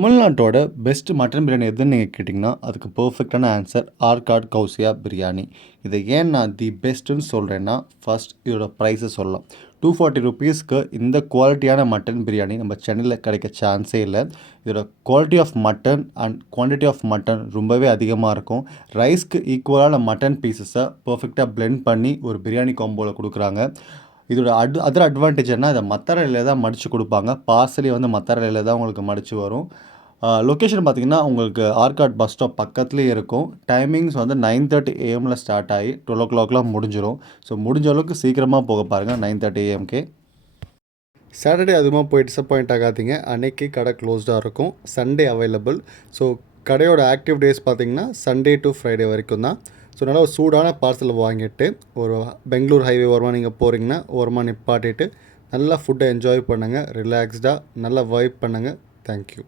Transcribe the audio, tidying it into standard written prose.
தமிழ்நாட்டோட best mutton biryani எதுன்னு நீங்கள் கேட்டிங்கன்னா அதுக்கு பர்ஃபெக்டான ஆன்சர் ஆர்காட் கௌசியா பிரியாணி. இதை ஏன் நான் தி பெஸ்ட்டுன்னு சொல்கிறேன்னா, ஃபர்ஸ்ட் இதோட ப்ரைஸை சொல்லலாம். 240 ருபீஸ்க்கு இந்த குவாலிட்டியான மட்டன் பிரியாணி நம்ம சென்னையில் கிடைக்க சான்ஸே இல்லை. இதோட quality of mutton and quantity of mutton ரொம்பவே அதிகமாக இருக்கும். ரைஸ்க்கு ஈக்குவலான மட்டன் பீசஸை பர்ஃபெக்டாக பிளெண்ட் பண்ணி ஒரு பிரியாணி காம்போவில் கொடுக்குறாங்க. இதோட அதர் அட்வான்டேஜ் என்ன, இதை மத்தரையில் தான் மடித்து கொடுப்பாங்க. பார்சலே வந்து மத்தரையில் தான் உங்களுக்கு மடித்து வரும். லொக்கேஷன் பார்த்தீங்கன்னா உங்களுக்கு ஆர்காட் பஸ் ஸ்டாப் பக்கத்துலேயே இருக்கும். டைமிங்ஸ் வந்து 9:30 AM ஸ்டார்ட் ஆகி 12 முடிஞ்சிடும். ஸோ முடிஞ்ச அளவுக்கு சீக்கிரமாக போக பாருங்கள் 9:30 AM. சாட்டர்டே அதுமாக போய் டிசப்பாயிண்ட் ஆகாதீங்க. அன்னைக்கு கடை க்ளோஸ்டாக இருக்கும். Sunday available. ஸோ கடையோட ஆக்டிவ் டேஸ் பார்த்தீங்கன்னா சண்டே டு ஃப்ரைடே வரைக்கும் தான். ஸோ நல்லா ஒரு சூடான பார்சல் வாங்கிட்டு ஒரு பெங்களூர் ஹைவே ஓரமாக நீங்கள் போகிறீங்கன்னா ஓரமாக நிப்பாட்டிட்டு நல்லா ஃபுட்டை என்ஜாய் பண்ணுங்கள். ரிலாக்ஸ்டாக நல்லா வைப் பண்ணுங்கள். தேங்க்யூ.